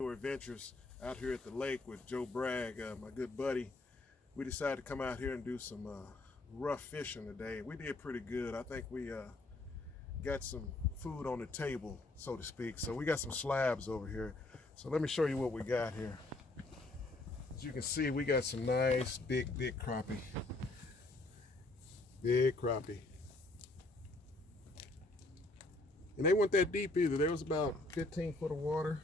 Outdoor Adventures out here at the lake with Joe Bragg, my good buddy. We decided to come out here and do some rough fishing today. We did pretty good. I think we got some food on the table, so to speak. So we got some slabs over here. So let me show you what we got here. As you can see, we got some nice big crappie. Big crappie. And they weren't that deep either. There was about 15 foot of water.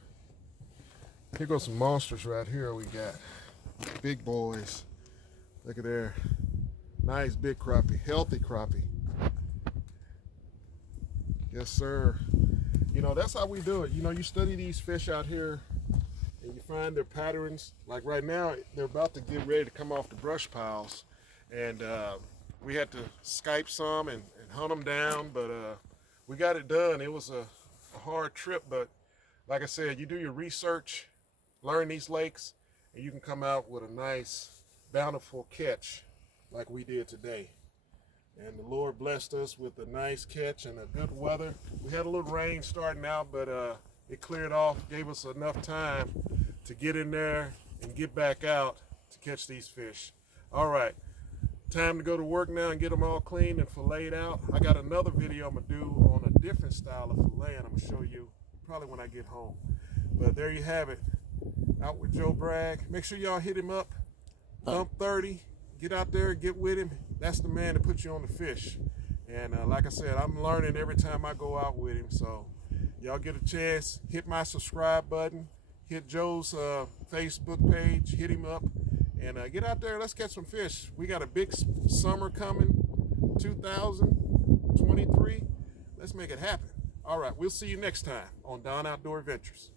Here goes some monsters right here we got. Big boys. Look at there. Nice big crappie. Healthy crappie. Yes, sir. You know, that's how we do it. You know, you study these fish out here and you find their patterns. Like right now, they're about to get ready to come off the brush piles. And we had to Skype some and hunt them down, but we got it done. It was a hard trip, but like I said, you do your research, learn these lakes, and you can come out with a nice, bountiful catch like we did today. And the Lord blessed us with a nice catch and a good weather. We had a little rain starting out, but it cleared off, gave us enough time to get in there and get back out to catch these fish. All right, time to go to work now and get them all cleaned and filleted out. I got another video I'm gonna do on a different style of fillet, and I'm gonna show you probably when I get home. But there you have it. Out with Joe Bragg. Make sure y'all hit him up. Thump 30. Get out there, get with him. That's the man to put you on the fish. And like I said, I'm learning every time I go out with him. So y'all get a chance, hit my subscribe button, hit Joe's Facebook page, hit him up, and get out there. Let's catch some fish. We got a big summer coming, 2023. Let's make it happen. All right, we'll see you next time on Don Outdoor Adventures.